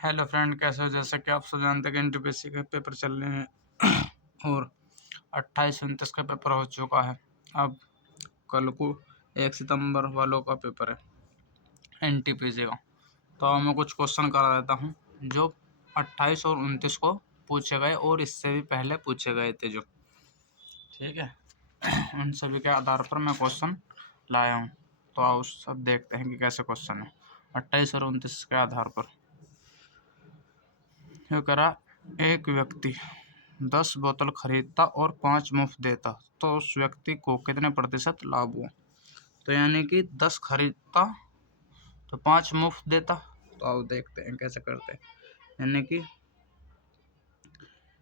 Hello friend, कैसे हो? जैसे कि आप सब जानते हैं कि एनटीपीसी के पेपर चल रहे हैं और 28-29 का पेपर हो चुका है। अब कल को 1 सितंबर वालों का पेपर है एनटीपीसी का। तो मैं कुछ क्वेश्चन करा देता हूँ जो 28 और 29 को पूछे गए और इससे भी पहले पूछे गए थे जो, ठीक है। उन सभी के आधार पर मैं क्वेश्चन लाया हूँ। तो आओ सब देखते हैं कि कैसे क्वेश्चन है 28 और 29 के आधार पर। ये करा, एक व्यक्ति 10 बोतल खरीदता और 5 मुफ्त देता तो उस व्यक्ति को कितने प्रतिशत लाभ हुआ? तो यानी कि 10 खरीदता तो 5 मुफ्त देता। तो आओ देखते हैं कैसे करते हैं। यानी कि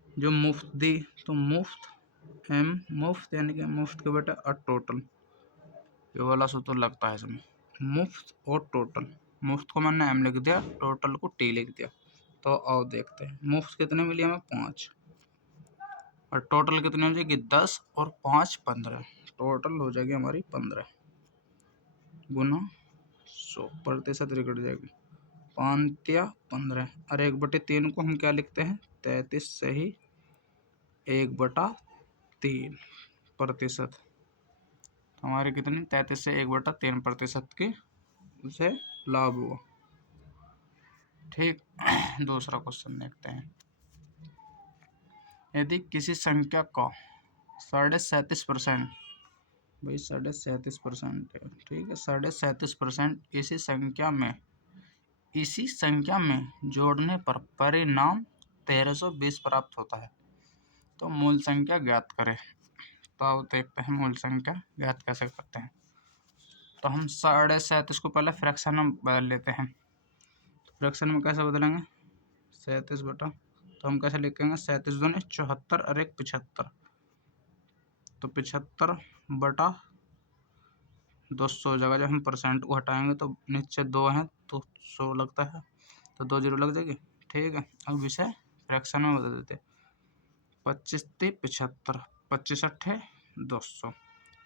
जो मुफ्त दी तो मुफ्त यानी कि मुफ्त के बेटा और टोटल, ये वाला सूत्र लगता है इसमें। मुफ्त और टोटल, मुफ्त को मैंने एम लिख दिया, टोटल को टी लिख दिया। तो आओ देखते हैं मुफ्त कितने मिली हमें 5 और टोटल कितनी हो जाएगी 10 और 5 15। टोटल हो जाएगी हमारी 15 गुना 100 प्रतिशत रिकट जाएगी 5 या 15 और 1/3 को हम क्या लिखते हैं 33 से ही 1/3 प्रतिशत। हमारी कितनी 33 से 1/3 प्रतिशत की उसे लाभ हुआ। ठीक। दूसरा क्वेश्चन देखते हैं। यदि किसी संख्या का 37.5%, भाई 37.5% है, ठीक है, 37.5% इसी संख्या में जोड़ने पर परिणाम 1320 प्राप्त होता है तो मूल संख्या ज्ञात करें। तो आओ देखते हैं मूल संख्या ज्ञात कैसे करते हैं। तो हम 37.5 को पहले फ्रैक्शन में बदल लेते हैं। फ्रैक्शन में कैसे बदलेंगे 37 बटा, तो हम कैसे लिखेंगे 37 दूनी 74 और 1 75। तो 75 बटा 200 जगह जब हम परसेंट को हटाएंगे तो नीचे 2 हैं तो 100 लगता है, तो 2 जीरो लग जाएगी। ठीक है, अब इसे फ्रैक्शन में बदल देते। 25 × 75, 25 × 200।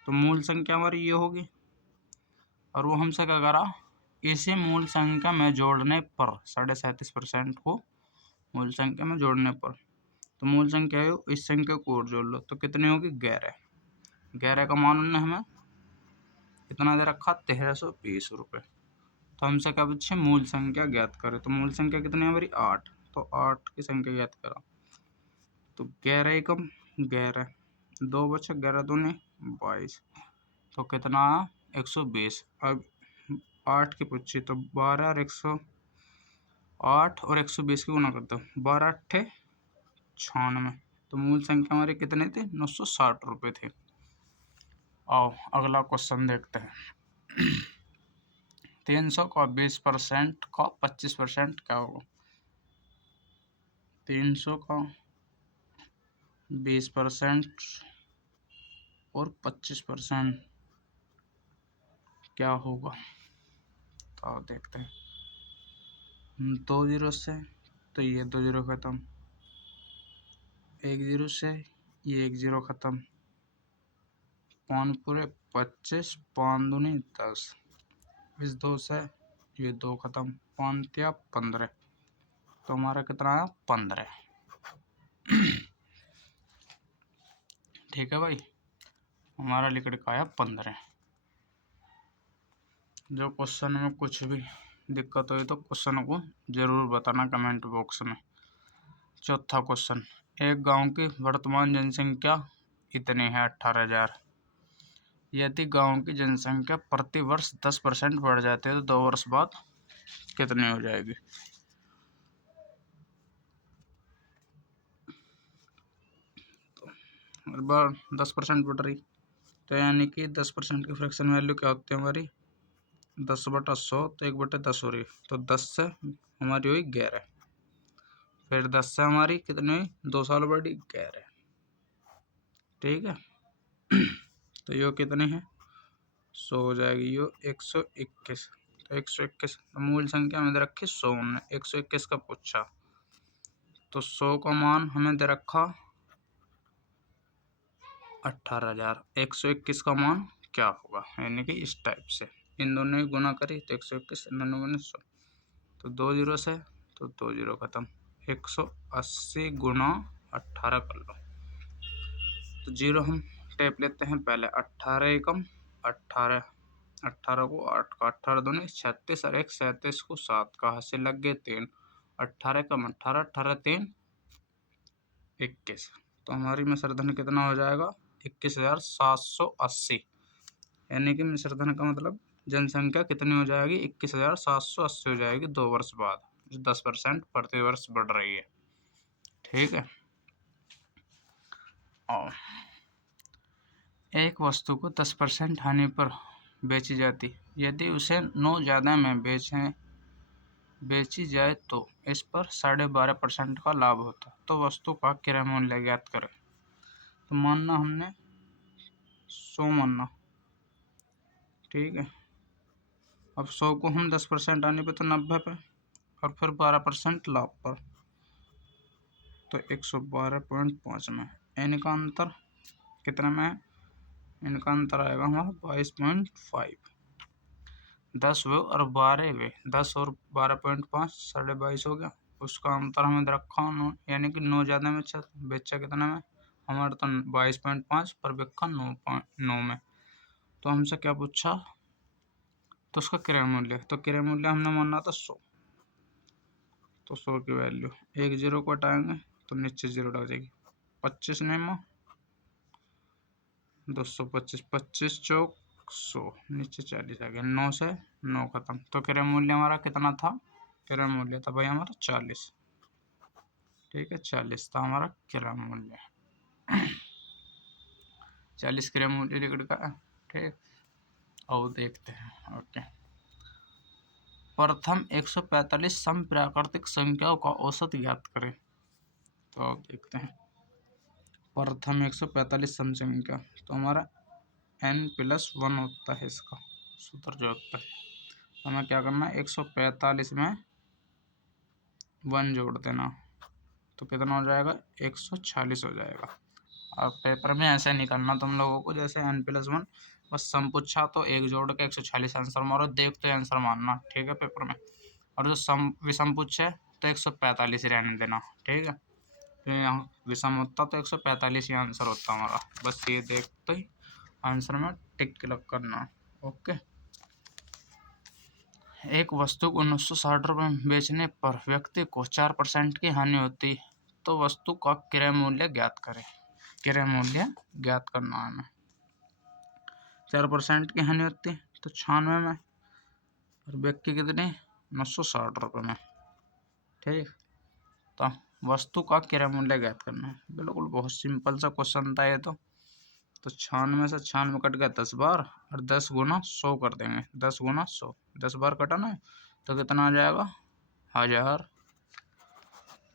तो मूल संख्या हमारी ये होगी और वो हमसे क्या करा, इसे मूल संख्या में जोड़ने पर 37.5% को मूल संख्या में जोड़ने पर, तो मूल संख्या है इस संख्या को और जोड़ लो तो कितनी होगी 11। 11 का मान उन्होंने हमें कितना दे रखा 1320 रुपये। तो हमसे क्या पूछे मूल संख्या ज्ञात करें। तो मूल संख्या कितनी है हमारी 8, तो 8 की संख्या ज्ञात करा। तो 11 एकम 11, 2 बचे 11 दूनी 22, तो कितना 120। अब 8 की पूछी तो 12 और 108 और 120 की गुना करते हो 12 8 96। तो मूल संख्या हमारी कितने थे 960 रुपये थे। आओ अगला क्वेश्चन देखते हैं। 300 का 20% का 25% क्या होगा? 300 का 20% और 25% क्या होगा? तो आओ देखते हैं। 2 जीरो से तो ये 2 जीरो खत्म, 1 जीरो से ये 1 जीरो खत्म, 5 पूरे 25, 5 दूनी 10, इस 2 से ये 2 खत्म, 5 या 15। तो हमारा कितना आया 15। ठीक है भाई, हमारा लिखने का आया 15। जो क्वेश्चन में कुछ भी दिक्कत हुई तो क्वेश्चन को जरूर बताना कमेंट बॉक्स में। चौथा क्वेश्चन, एक गांव की वर्तमान जनसंख्या इतनी है 18,000। यदि गांव की जनसंख्या प्रति वर्ष 10% बढ़ जाती है तो 2 वर्ष बाद कितनी हो जाएगी? तो हर बार 10% बढ़ रही, तो यानी कि 10% की फ्रैक्शन वैल्यू क्या होती है हमारी 10/100, तो 1/10 हो रही, तो 10 से हमारी हुई 11, फिर 10 से हमारी कितनी हुई 2 साल बढ़ी 11। ठीक है। तो ये कितनी है 100 हो जाएगी, यो 121। तो 121 मूल संख्या हमें दे रखी 100, 121 का पूछा तो 100 का मान हमें दे रखा 18,000। 121 का मान क्या होगा, यानी कि इस टाइप से इन दोनों की गुना करी तो 121, इन दोनों गुना 100, तो 2 जीरो से तो 2 जीरो खत्म। 180 गुना 18 कर लो। तो जीरो हम टेप लेते हैं पहले। 18 एकम 18, 18 को 8 का 18 दूनी 36 और 1 37 को 7 का हाथ लग गए 3। 18 कम 18, 18 3 21। तो हमारी मिश्र धन कितना हो जाएगा? 21,780। यानी कि मिश्र धन का मतलब जनसंख्या कितनी हो जाएगी? 21,780 हो जाएगी 2 वर्ष बाद, जो 10% प्रति वर्ष बढ़ रही है। ठीक है। और एक वस्तु को 10% हानि पर बेची जाती, यदि उसे 9 ज़्यादा में बेची जाए तो इस पर 12.5% का लाभ होता। तो वस्तु का क्रय मूल्य ज्ञात करें। तो मानना हमने 100 मानना, ठीक है। अब 100 को हम 10% आने पे तो 90 पे, और फिर 12% लाभ पर, तो 112.5 में। इनका अंतर कितना में है? इनका अंतर आएगा हमारा 22.5। 10 वे और 12 वे, 10 और 12.5 22.5 हो गया। उसका अंतर हमें रखा उन्होंने, यानी कि 9 ज़्यादा में बेचा कितना में? हमारा तो 22.5 पर बिका 9 में। तो हमसे क्या पूछा? तो उसका क्रय मूल्य। तो क्रय मूल्य हमने माना था 100, तो 100 की वैल्यू, एक जीरो को हटाएंगे तो नीचे जीरो लग जाएगी। 25 नेमा 225, 25 चौक 100, नीचे 40 आ गया। 9 से 9 खत्म। तो क्रय मूल्य हमारा कितना था? क्रय मूल्य था भाई हमारा 40। ठीक है, 40 था हमारा क्रय मूल्य। 40 क्रय मूल्य लिखने का। ठीक, और देखते हैं। ओके, प्रथम 145 सम प्राकृतिक संख्याओं का औसत ज्ञात करें। तो अब देखते हैं। प्रथम 145 सम संख्या, तो हमारा n+1 होता है, इसका सूत्र जो होता है। तो हमें क्या करना है? 145 में 1 जोड़ देना, तो कितना हो जाएगा? 146 हो जाएगा। और पेपर में ऐसे नहीं करना तुम लोगों को, जैसे n+1 बस सम पूछा तो 1 जोड़ के 146 आंसर मारो, देख तो आंसर मारना। ठीक है, पेपर में। और जो सम विषम पूछे तो 145 रहने देना। ठीक है, फिर यहाँ विषम होता तो 145 ही आंसर होता हमारा। बस ये देखते ही आंसर में टिक क्लिक करना। ओके। एक वस्तु को 1960 रुपये में बेचने पर व्यक्ति को 4% की हानि होती, तो वस्तु का क्रय मूल्य ज्ञात करें। क्रय मूल्य ज्ञात करना है हमें। 4% की हानि होती तो 96 में, और व्यक्ति कितने? 960 रुपये में। ठीक, तो वस्तु का क्रय मूल्य ज्ञात करना है। बिल्कुल बहुत सिंपल सा क्वेश्चन था ये तो। 96 से 96 कट गया 10 बार, और 10 गुना 100 कर देंगे। 10 गुना 100, 10 बार कटा ना, तो कितना आ जाएगा? 1000।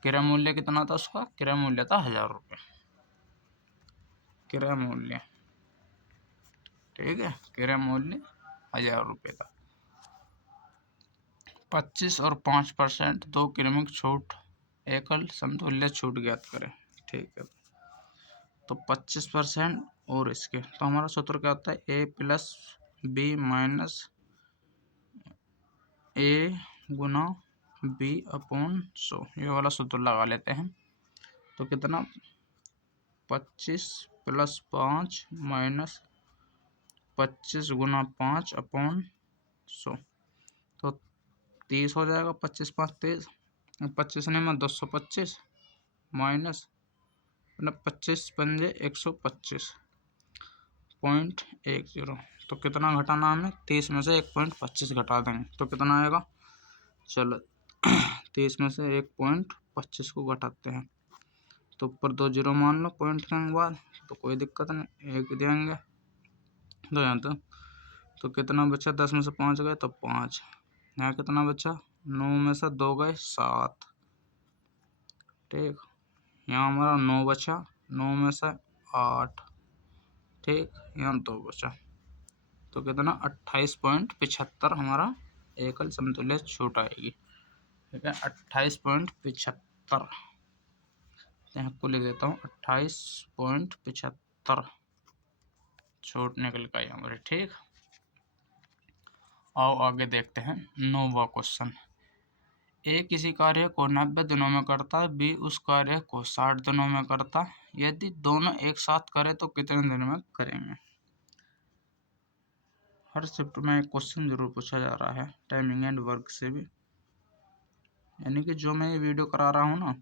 क्रय मूल्य कितना था उसका? क्रय मूल्य था 1000 रुपये। क्रय मूल्य, ठीक है, क्रय मूल्य 1000 रुपये था। 25 और 5% 2 क्रमिक छूट, एकल समतुल्य छूट ज्ञात करें। ठीक है, तो 25% और इसके, तो हमारा सूत्र क्या होता है? a+b - a Guna b/100। ये वाला सूत्र लगा लेते हैं। तो कितना? 25 + 5 - 25 गुना 5/100, तो 30 हो जाएगा। 25 5 30, 25 ने में 225 माइनस 25 पंजे 125.10। तो कितना घटाना हमें? 30 में से 1.25 घटा देंगे, तो कितना आएगा? चलो 30 में से 1.25 को घटाते हैं, तो ऊपर 2 जीरो मान लो पॉइंट के बाद, तो कोई दिक्कत नहीं, 1 देंगे। तो यहाँ तो कितना बचा? 10 में से 5 गए तो 5। यहाँ कितना बचा? 9 में से 2 गए 7। ठीक, यहाँ हमारा 9 बचा, 9 में से 8। ठीक, यहाँ 2 बचा, तो कितना? 28.75 हमारा एकल समतुल्य छूट आएगी। ठीक है, 28.75। यहाँ को लिख देता हूँ 28.75 छूट निकल गई हमारे। ठीक, आओ आगे देखते हैं 9वां क्वेश्चन। ए किसी कार्य को 90 दिनों में करता है, बी उस कार्य को 60 दिनों में करता है। यदि दोनों एक साथ करें तो कितने दिन में करेंगे। हर शिफ्ट में एक क्वेश्चन जरूर पूछा जा रहा है टाइमिंग एंड वर्क से भी, यानी कि जो मैं ये वीडियो करा रहा हूँ ना,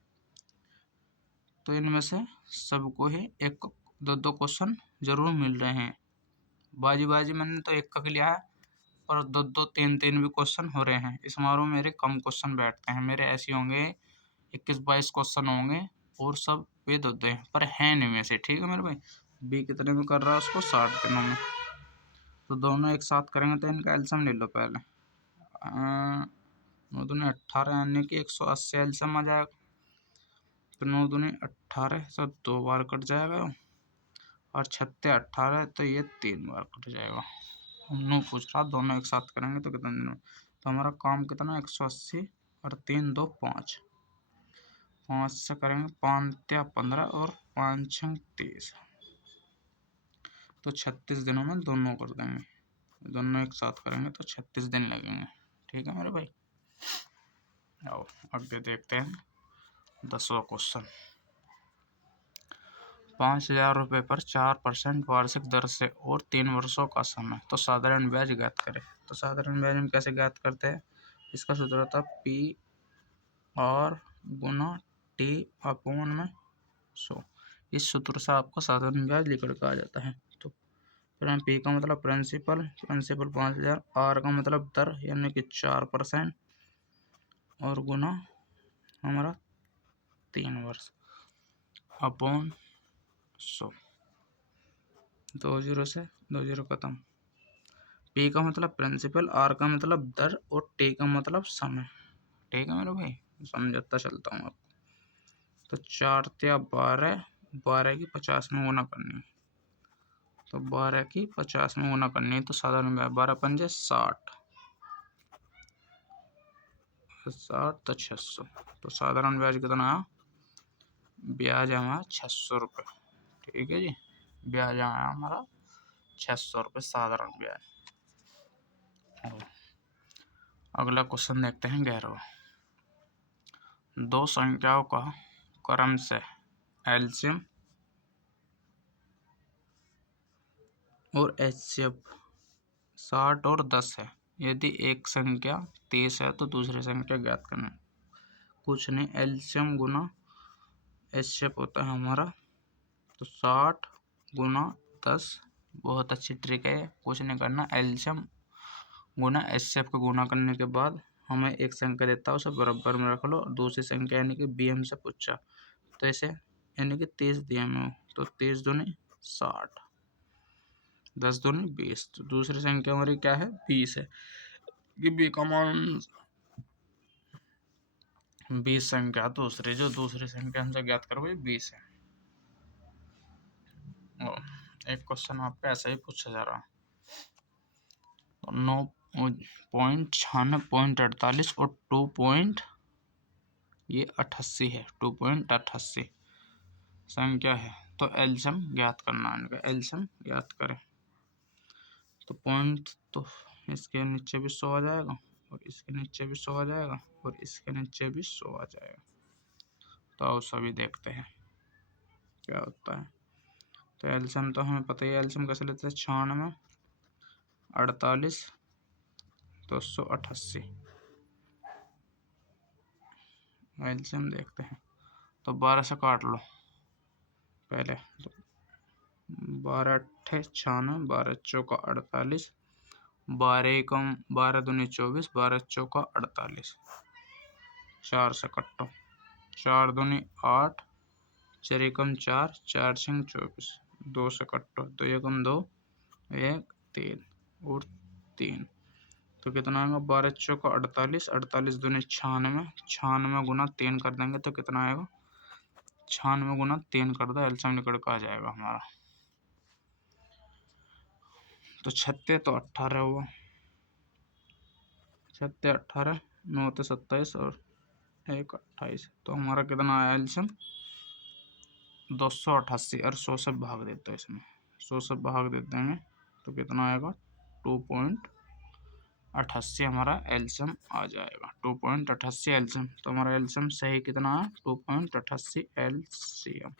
तो इनमें से सबको ही एक दो क्वेश्चन जरूर मिल रहे हैं। बाजी बाजी मैंने तो एक का लिया है, और दो तीन भी क्वेश्चन हो रहे हैं। इस मारो मेरे कम क्वेश्चन बैठते हैं, मेरे ऐसे होंगे 21-22 क्वेश्चन होंगे, और सब वे दो हैं, पर है नहीं में से। ठीक है मेरे भाई। बी कितने में कर रहा है उसको 60 दिनों में, तो दोनों एक साथ करेंगे तो इनका एल्सियम ले लो पहले। 9 दूनी 18 यानी कि 180 एल्सियम आ जाएगा। तो 9 दूनी 18 सब 2 बार कट जाएगा, और 36 18 तो ये 3 बार कट जाएगा। हम पूछ रहा दोनों एक साथ करेंगे तो कितने दिन में। तो हमारा काम कितना 180 और 3 2 5, 5 से करेंगे 5 या 15 और 5 6 30, तो 36 दिनों में दोनों कर देंगे। दोनों एक साथ करेंगे तो 36 दिन लगेंगे। ठीक है मेरे भाई। आओ आगे देखते हैं 10वां क्वेश्चन। 5,000 रुपये पर 4% वार्षिक दर से और 3 वर्षों का समय, तो साधारण ब्याज ज्ञात करें। तो साधारण ब्याज हम कैसे ज्ञात करते हैं, इसका सूत्र होता है PR गुना T अपॉन में 100। इस सूत्र से आपको साधारण ब्याज निकल कर आ जाता है। तो फिर P का मतलब प्रिंसिपल 5,000, R का मतलब दर यानी कि 4%, और गुना हमारा 3 वर्ष अपॉन 100। 2 जीरो से 2 जीरो खत्म। P का मतलब प्रिंसिपल, R का मतलब दर, और T का मतलब समय। ठीक है मेरे भाई, समझता चलता हूँ आपको। तो 4 या 12, 12 की 50 में गुना करनी है, तो 12 की 50 में गुना करनी है, तो साधारण ब्याज 12 पंजे 60, 60 तो 600। तो साधारण ब्याज कितना आया, ब्याज हमारा 600 रुपये। ठीक है जी, ब्याज आया हमारा 600 रुपये साधारण ब्याज। अगला क्वेश्चन देखते हैं 11वां। दो संख्याओं का क्रम से एलसीएम और एचसीएफ 60 और 10 है। यदि एक संख्या 30 है तो दूसरी संख्या ज्ञात करना। कुछ नहीं, एलसीएम गुना एचसीएफ होता है हमारा, तो 60 गुना 10। बहुत अच्छी ट्रिक है, कुछ नहीं करना, एलसीएम गुना एचसीएफ को गुना करने के बाद हमें एक संख्या देता है, उसे बराबर में रख लो। दूसरी संख्या यानी कि बी हमसे पूछा, तो ऐसे यानी कि 30 दिया में हो, तो 30 दूनी 60, 10 दूनी 20। तो दूसरी संख्या हमारी क्या है, 20 है, कि बी का मान 20 संख्या दूसरी, जो दूसरी संख्या हमसे ज्ञात करो 20 है। एक क्वेश्चन आपका ऐसा ही पूछा जा रहा है। तो 9.98 और 2.88 है, 2.88 संख्या है, तो एलसीएम ज्ञात करना है। इनका एलसीएम ज्ञात करें, तो पॉइंट तो इसके नीचे भी 100 आ जाएगा, और इसके नीचे भी 100 आ जाएगा, और इसके नीचे भी 100 आ जाएगा। तो आओ सभी देखते हैं क्या होता है। तो एलसीएम तो हमें पता ही है, एलसीएम कैसे लेते हैं, 96 48 288। एलसीएम देखते हैं, तो 12 से काट लो पहले, तो 12 अट्ठे 96, 12 चौका 48, 12 कम 12 दूनी 24, 12 चौका 48, 4 से कट्टो, 4 दूनी 8, 4 एकम 4, 4 छंग 24, 2 से कट्टो, 2 एकम 2, 1 3 और 3, तो कितना आएगा, 12 चौका 48, 48 दूनी 96, 96 गुना 3 कर देंगे तो कितना आएगा, 96 गुना 3 कर दो, एलसीएम निकल कर आ जाएगा हमारा। तो 36 तो 18 हुआ, 36 18, 9 तो 27 और 1 28, तो हमारा कितना आया एलसीएम 288। और 100 से भाग देते हैं, इसमें 100 से भाग देते हैं तो कितना आएगा 2.88। 88 हमारा एल्शियम आ जाएगा, 2.88 एल्शियम। तो हमारा एल्शियम सही कितना है, 2.88 एल्शियम।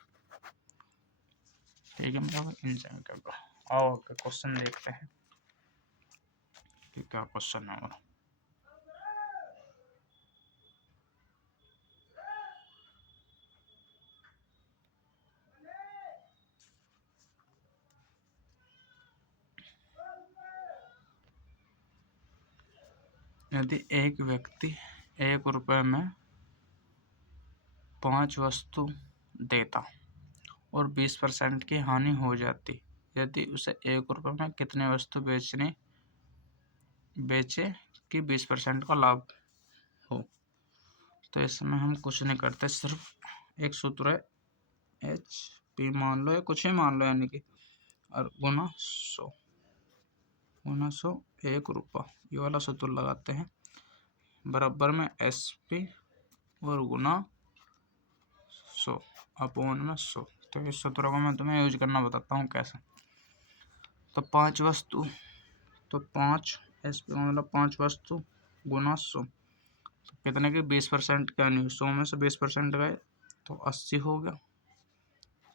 ठीक है मेरा एंजाइम का। आओ क्वेश्चन देखते हैं कि क्या क्वेश्चन है हमारा। यदि एक व्यक्ति 1 रुपये में 5 वस्तु देता और 20% की हानि हो जाती, यदि उसे 1 रुपये में कितने वस्तु बेचे कि 20% का लाभ हो। तो इसमें हम कुछ नहीं करते, सिर्फ एक सूत्र है HP मान लो या कुछ ही मान लो, यानी कि और गुना 100 1 रुपया, ये वाला सूत्र लगाते हैं। बराबर में SP और गुना 100 अपॉन में 100। तो इस सूत्र को मैं तुम्हें यूज करना बताता हूँ कैसे। तो 5 वस्तु, तो 5 SP मतलब 5 वस्तु गुना 100, तो कितने की 20% क्या नहीं, 100 में से 20% गए तो 80 हो गया।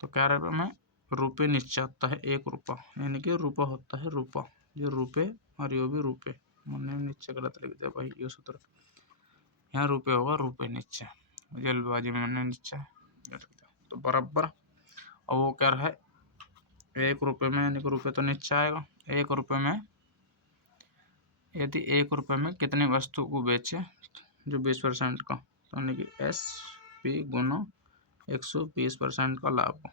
तो क्या रुपये में रुपये नीचे आता है 1 रुपया, यानी कि रुपया होता है रुपया, ये रुपये और ये भी रुपये। मैंने नीचे गलत लिख दिया भाई, ये सूत्र यहाँ रुपये होगा, रुपये नीचे, जल्दबाजी में मैंने नीचे लिख दिया। तो बराबर, और वो क्या है 1 रुपये में, यानी कि रुपये तो नीचे आएगा। 1 रुपये में यदि 1 रुपये में कितनी वस्तु को बेचे जो 20% का, तो यानी कि SP गुना 120% का लाभ हो।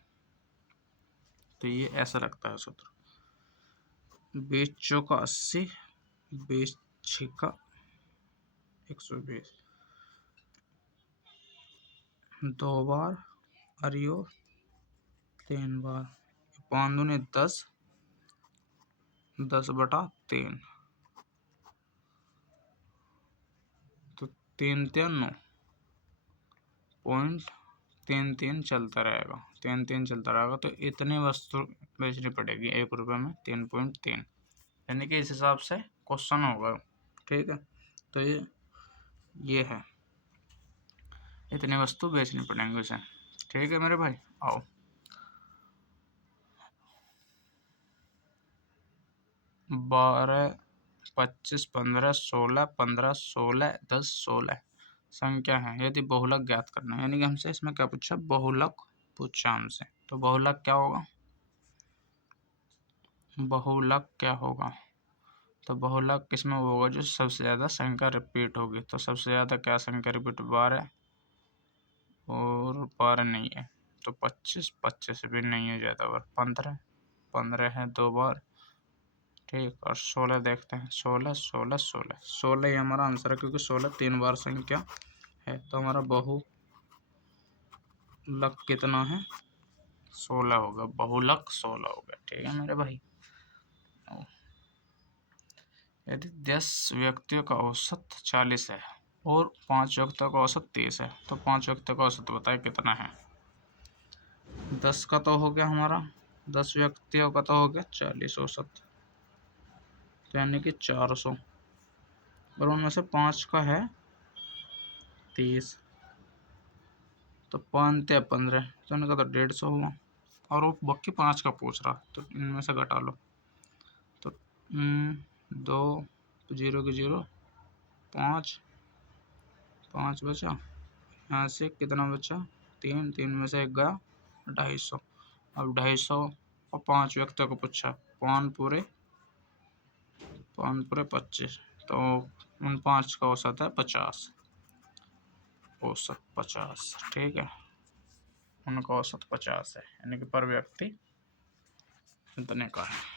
तो ये ऐसा रखता है सूत्र, 20 चौका 80, 20 छिका 120, 2 बार और यो 3 बार, 5 दूनी 10, 10/3, तो 3 3 9 पॉइंट 3 3 चलता रहेगा, 3 3 चलता रहेगा। तो इतनी वस्तु बेचनी पड़ेगी 1 रुपये में 3.3, यानी कि इस हिसाब से क्वेश्चन होगा। ठीक है, तो ये है, इतनी वस्तु बेचनी पड़ेंगी उसे। ठीक है मेरे भाई, आओ 12 25 15 16 15 16 10 16 संख्या है। यदि बहुलक ज्ञात करना है, यानी कि हमसे इसमें क्या पूछा, बहुलक पूछा हमसे। तो बहुलक क्या होगा, बहुलक क्या होगा, तो बहुलक किसमें होगा, जो सबसे ज़्यादा संख्या रिपीट होगी। तो सबसे ज़्यादा क्या संख्या रिपीट, 12 और 12 नहीं है, तो 25 25 भी नहीं है ज़्यादा, और 15 15 है 2 बार। ठीक, और 16 देखते हैं, 16 16 16 16 ही हमारा आंसर है, क्योंकि 16 3 बार संख्या है। तो हमारा बहुलक कितना है, 16 होगा, बहुलक 16 हो गया। ठीक है मेरे भाई, यदि 10 व्यक्तियों का औसत 40 है और 5 व्यक्तियों का औसत 30 है, तो 5 व्यक्तियों का औसत बताए कितना है। 10 का तो हो गया हमारा, 10 व्यक्तियों का तो हो गया 40 औसत, तो यानी कि 400, और उनमें से 5 का है 30, तो 5 × 15, तो इनका तो 150 हुआ। और वो बाकी 5 का पूछ रहा, तो इनमें से घटा लो, तो 2 0 की 0, 5 5 बचा, यहाँ से कितना बचा, 3 3 में से 1 गया, 250। अब 250 और 5 व्यक्तियों को पूछा, 5 पूरे 25, तो उन 5 का औसत है 50, औसत 50। ठीक है, उनका औसत 50 है, यानी कि पर व्यक्ति इतने का है।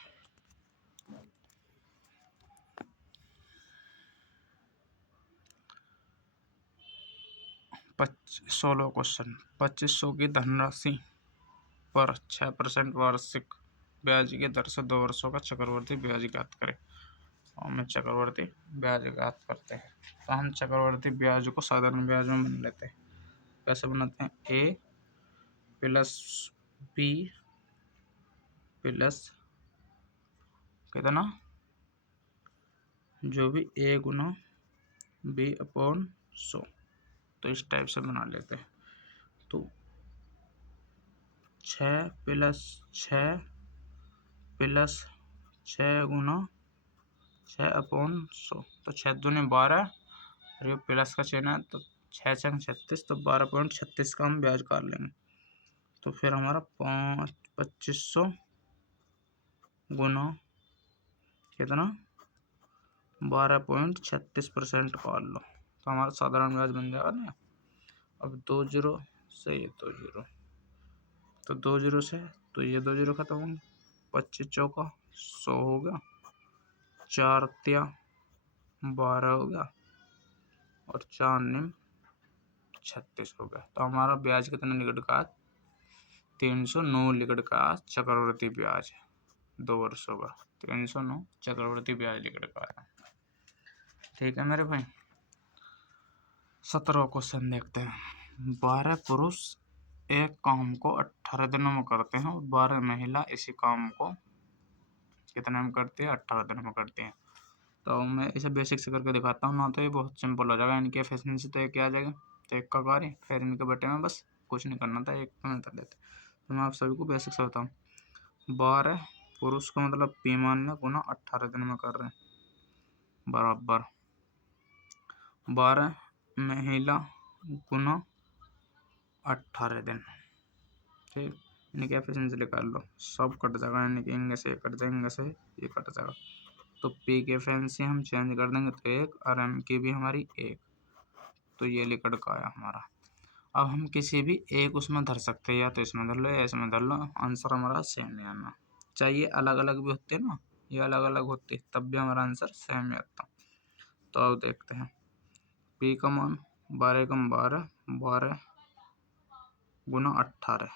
16 क्वेश्चन, 2500 की धनराशि पर 6% वार्षिक ब्याज की दर से 2 वर्षों का चक्रवर्ती ब्याज ज्ञात करें। और हम चक्रवर्ती ब्याज ज्ञात करते हैं, तो हम चक्रवर्ती ब्याज को साधारण ब्याज में बना लेते हैं। कैसे बनाते हैं, A + B प्लस कितना जो भी a गुना b/100, तो इस टाइप से बना लेते हैं। तो 6 प्लस 6 गुना 6/100, तो 6 दूनी 12, और ये प्लस का चिन्ह है तो 6 छंग 36, तो 12.36 का हम ब्याज काट लेंगे। तो फिर हमारा 2500 गुना कितना 12.36% काट लो, तो हमारा साधारण ब्याज बन जाएगा ना। अब 2 जीरो से ये 2 जीरो, तो 2 जीरो से तो ये 2 जीरो खत्म होंगे, 25 चौका 100 हो गया, 4 तिया 12 हो गया, और 4 निम 36 हो गया। तो हमारा ब्याज कितना निकट का 309 निकट का चक्रवृद्धि ब्याज 2 वर्षों का 309 चक्रवृद्धि ब्याज निकट का है। ठीक है मेरे भाई। 17वां क्वेश्चन देखते हैं। 12 पुरुष एक काम को 18 दिनों में करते हैं और 12 महिला इसी काम को कितने में करती है 18 दिनों में करती है। तो मैं इसे बेसिक से करके दिखाता हूँ ना, तो ये बहुत सिंपल हो जाएगा। इनकी एफिशिएंसी तो एक आ जाएगा, तो एक का कार्य, फिर इनके बटे में बस कुछ नहीं करना था, एक में कर देते। तो मैं आप सभी को बेसिक से बताऊँ। 12 पुरुष का मतलब पी मान लें गुना 18 दिन में कर रहे हैं, बराबर 12 महिला गुना 18 दिन। ठीक, इनकी एफिशिएंसी निकाल लो, सब कट जाएगा, इनके इंगे से कट जाएंगे, इंगे से ये कट जाएगा। तो पी की एफिशिएंसी हम चेंज कर देंगे तो 1, और एम की भी हमारी 1, तो ये लिकड़ का आया हमारा। अब हम किसी भी एक उसमें धर सकते हैं, या तो इसमें धर लो या इसमें धर लो, आंसर हमारा सेम ही आना चाहिए। अलग अलग भी होते हैं ना, ये अलग अलग होते तब भी हमारा आंसर सेम ही आता। तो अब देखते हैं, पी का मान 12 कम 12, 12 गुना 18,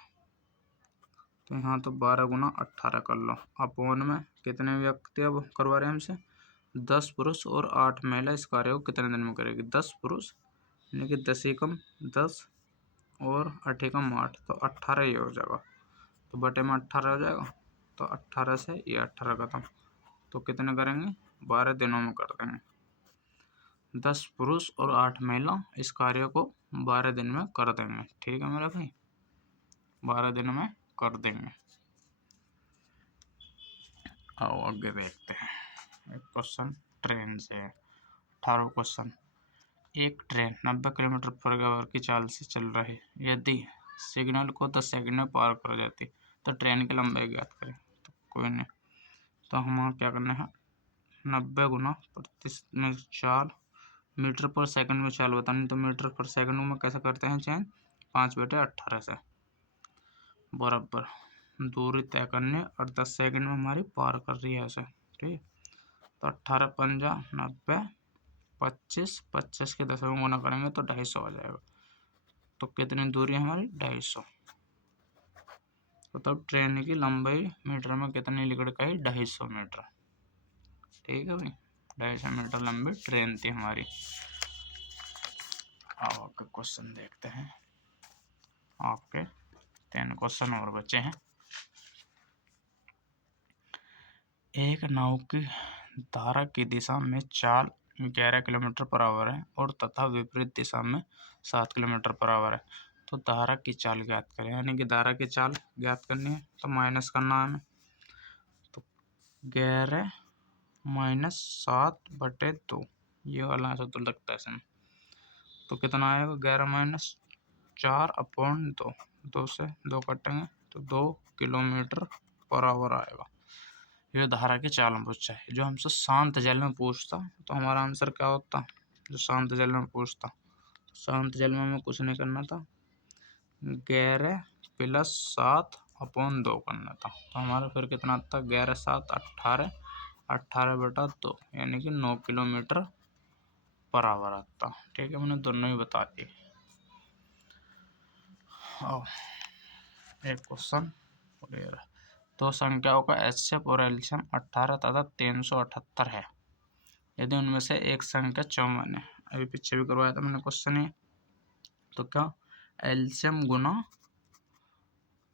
तो यहाँ तो 12 गुना 18 कर लो। अपोन में कितने व्यक्ति अब करवा रहे हैं हमसे, 10 पुरुष और 8 महिला इस कार्य को कितने दिन में करेगी। 10 पुरुष यानी कि 10 एकम 10 और 8 एकम 8, तो 18 ये हो जाएगा, तो बटे में 18 हो जाएगा, तो 18 से ये 18 खत्म, तो कितने करेंगे 12 दिनों में कर देंगे। 10 पुरुष और 8 महिला इस कार्य को 12 दिन में कर देंगे। ठीक है मेरा भाई, 12 दिन में कर देंगे। आओ आगे देखते हैं। एक क्वेश्चन ट्रेन से है। 18वां क्वेश्चन, एक ट्रेन 90 किलोमीटर पर आवर की चाल से चल रही, यदि सिग्नल को 10 सेकंड में पार कर जाती तो ट्रेन की लंबाई ज्ञात करें। तो कोई नहीं, तो हमारा क्या करना है, 90 गुना प्रति में चाल, मीटर पर सेकंड में चाल बतानी, तो मीटर पर सेकंड में कैसे करते हैं चेंज, 5/18 से, बराबर दूरी तय करने और 10 सेकंड में हमारी पार कर रही है ऐसे। ठीक, तो 18 पंजा 90, 25 के 10 में गुना करेंगे तो 250 आ जाएगा। तो कितनी दूरी है हमारी 250, तो तब ट्रेन की लंबाई मीटर में कितनी लिकड़ का है 250 मीटर। ठीक है भाई, 250 मीटर लंबी ट्रेन थी हमारी। आपके क्वेश्चन देखते हैं, आपके 3 क्वेश्चन और बचे हैं। एक नाव की धारा की दिशा में चाल 11 किलोमीटर पर आवर है और तथा विपरीत दिशा में 7 किलोमीटर पर आवर है। तो धारा की चाल ज्ञात करें, यानी कि धारा की चाल ज्ञात करनी है तो माइनस करना है हमें। तो 11 माइनस 7/2, ये वाला ऐसा तो लगता है इसमें, तो कितना आएगा 11 माइनस 4/2, 2 से 2 कटेंगे तो 2 किलोमीटर पर आवर आएगा। ये धारा की चाल में पूछा है। जो हमसे शांत जल में पूछता तो हमारा आंसर क्या होता, जो शांत जल में पूछता, शांत जल में हमें कुछ नहीं करना था, 11 प्लस 7/2 करना था। तो हमारा फिर कितना था, 11 7 18, 18/2, यानी कि 9 किलोमीटर पर आवर आता। ठीक है, मैंने दोनों ही बता दिए। एक क्वेश्चन, दो संख्याओं का एचसीएफ और एलसीएम 18 तथा 378 है, यदि उनमें से एक संख्या 54 है। अभी पीछे भी करवाया था मैंने क्वेश्चन है, तो क्या एलसीएम गुना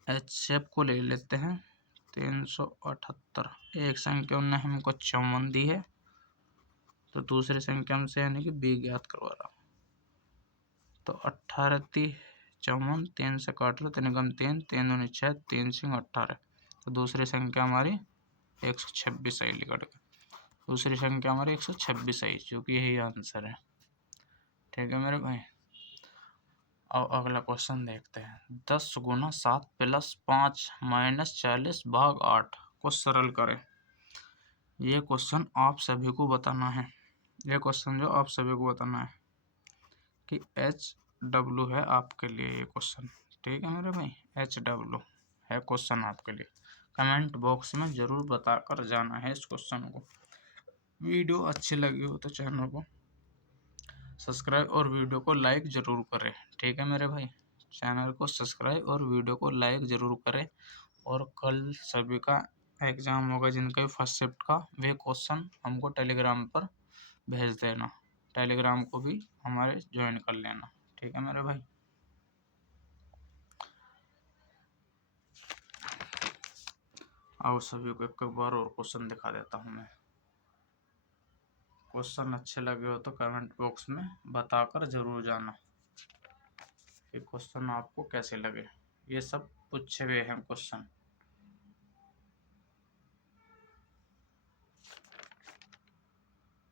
एचसीएफ को ले लेते हैं 378, एक संख्या उन्होंने हमको 54 दी है, तो दूसरी संख्या में से यानी कि बी ज्ञात करवा रहा हूँ। तो 18 3 54, 3 से काट लो, 3 कम 3, 3 दूनी 6, 3 सिंह 18। तो दूसरी संख्या हमारी 126 आई लिख के। दूसरी संख्या हमारी 126 आई, जो कि यही आंसर है। ठीक है मेरे भाई। अब अगला क्वेश्चन देखते हैं। 10 गुना 7 प्लस 5 माइनस 40 भाग 8 को सरल करें। ये क्वेश्चन आप सभी को बताना है। ये क्वेश्चन जो आप सभी को बताना है कि HW है आपके लिए ये क्वेश्चन। ठीक है मेरे भाई, HW है क्वेश्चन आपके लिए। कमेंट बॉक्स में ज़रूर बताकर जाना है इस क्वेश्चन को। वीडियो अच्छी लगी हो तो चैनल को सब्सक्राइब और वीडियो को लाइक ज़रूर करें। ठीक है मेरे भाई, चैनल को सब्सक्राइब और वीडियो को लाइक ज़रूर करें। और कल सभी का एग्ज़ाम होगा, जिनका भी फर्स्ट शिफ्ट का, वे क्वेश्चन हमको टेलीग्राम पर भेज देना। टेलीग्राम को भी हमारे ज्वाइन कर लेना। ठीक है मेरे भाई। आओ सभी को एक बार और क्वेश्चन दिखा देता हूँ मैं। क्वेश्चन अच्छे लगे हो तो कमेंट बॉक्स में बताकर ज़रूर जाना कि क्वेश्चन आपको कैसे लगे। ये सब पूछे हुए हैं क्वेश्चन।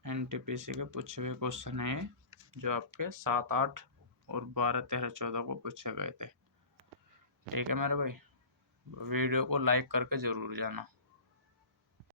NTPC के पूछे हुए क्वेश्चन है जो आपके 7, 8 और 12, 13, 14 को पूछे गए थे। ठीक है मेरे भाई, वीडियो को लाइक करके ज़रूर जाना।